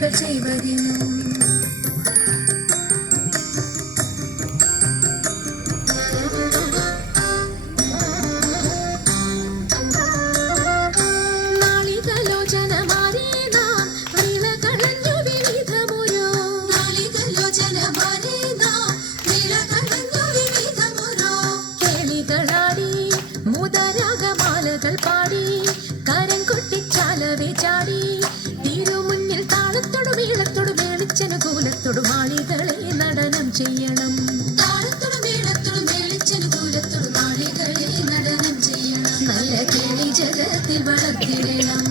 പൂജകൾ ചെയ്വതിനും മാളികളെ നടനം ചെയ്യണം നല്ല കേളി ജഗത്തിൽ വളർത്തിടണം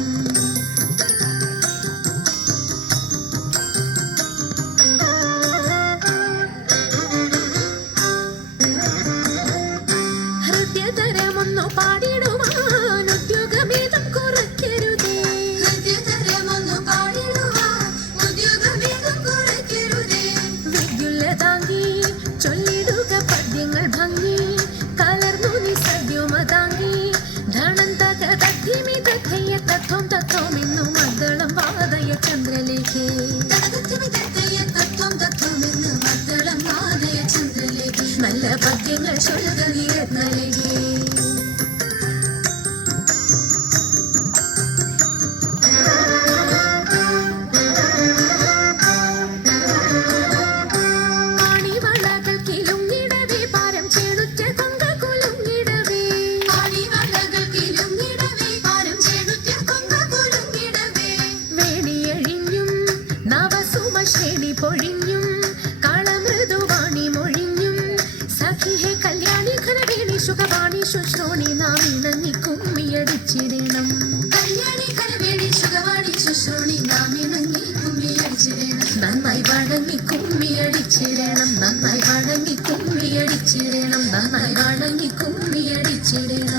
ഹൃദയതരമൊന്നു പാടിടുവാൻ ഉദ്യോഗമേതം കുറയ്ക്കരുതേ ചൊല്ലിടുക പദ്യങ്ങൾ ഭംഗി കലർന്നു നിസദ്യോമതാങ്കി ധനം തകതദ്ധിമിതയ തത്വം തത്വമെന്നു മദ്ദളം വാദയ ചന്ദ്രലേഖേ നല്ല പദ്യങ്ങൾ ചൊല്ലുക നിരത്നലേഖേ ശ്രേണി പൊഴിഞ്ഞും കളമൃദുവാണി മൊഴിഞ്ഞും സഖിഹെ കല്യാണി ഘനവേണി സുഖവാണി ശുശ്രോണി നാം ഇണങ്ങി കുമ്മിയടിച്ചിടണം നന്നായി വഴങ്ങി കുമ്മിയടിച്ചിടണം നന്നായി വഴങ്ങി കുമ്മിയടിച്ചിടണം നന്നായി വഴങ്ങി കുമ്മിയടിച്ചിടണം